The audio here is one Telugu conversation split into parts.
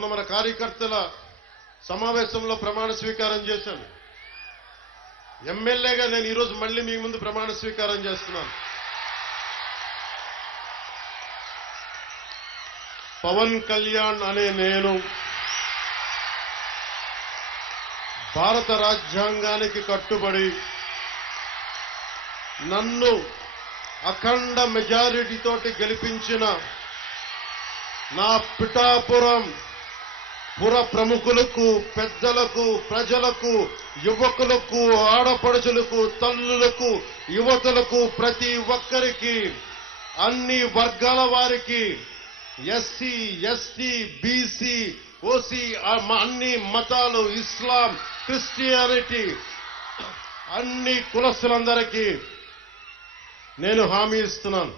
మొన్న మన కార్యకర్తల సమావేశంలో ప్రమాణ స్వీకారం చేశాను. ఎమ్మెల్యేగా నేను ఈరోజు మళ్ళీ మీ ముందు ప్రమాణ స్వీకారం చేస్తున్నాను. పవన్ కళ్యాణ్ అనే నేను భారత రాజ్యాంగానికి కట్టుబడి నన్ను అఖండ మెజారిటీతోటి గెలిపించిన నా పిఠాపురం పుర ప్రముఖులకు, పెద్దలకు, ప్రజలకు, యువకులకు, ఆడపడుచులకు, తల్లులకు, యువతులకు, ప్రతి ఒక్కరికి, అన్ని వర్గాల వారికి, ఎస్సీ, ఎస్టీ, బీసీ, ఓసీ, అన్ని మతాలు, ఇస్లాం, క్రిస్టియానిటీ, అన్ని కులస్తులందరికీ నేను హామీ ఇస్తున్నాను.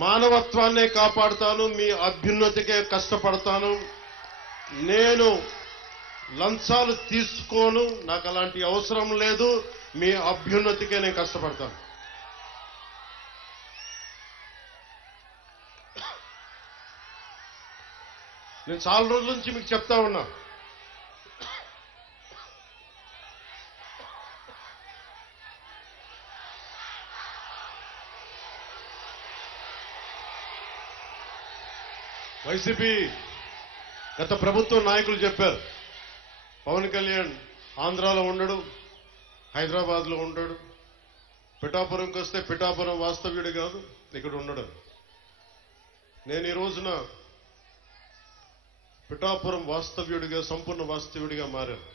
మానవత్వాన్నే కాపాడుతాను, మీ అభ్యున్నతికే కష్టపడతాను. నేను లంచాలు తీసుకోను, నాకు అలాంటి అవసరం లేదు. మీ అభ్యున్నతికే నేను కష్టపడతాను. నేను చాలా రోజుల నుంచి మీకు చెప్తా ఉన్నా, వైసీపీ గత ప్రభుత్వ నాయకులు చెప్పారు, పవన్ కళ్యాణ్ ఆంధ్రాలో ఉండడు, హైదరాబాద్లో ఉండడు, పిఠాపురంకి వస్తే పిఠాపురం వాస్తవ్యుడు కాదు, ఇక్కడ ఉండడు. నేను ఈ రోజున పిఠాపురం వాస్తవ్యుడిగా, సంపూర్ణ వాస్తవ్యుడిగా మారాను.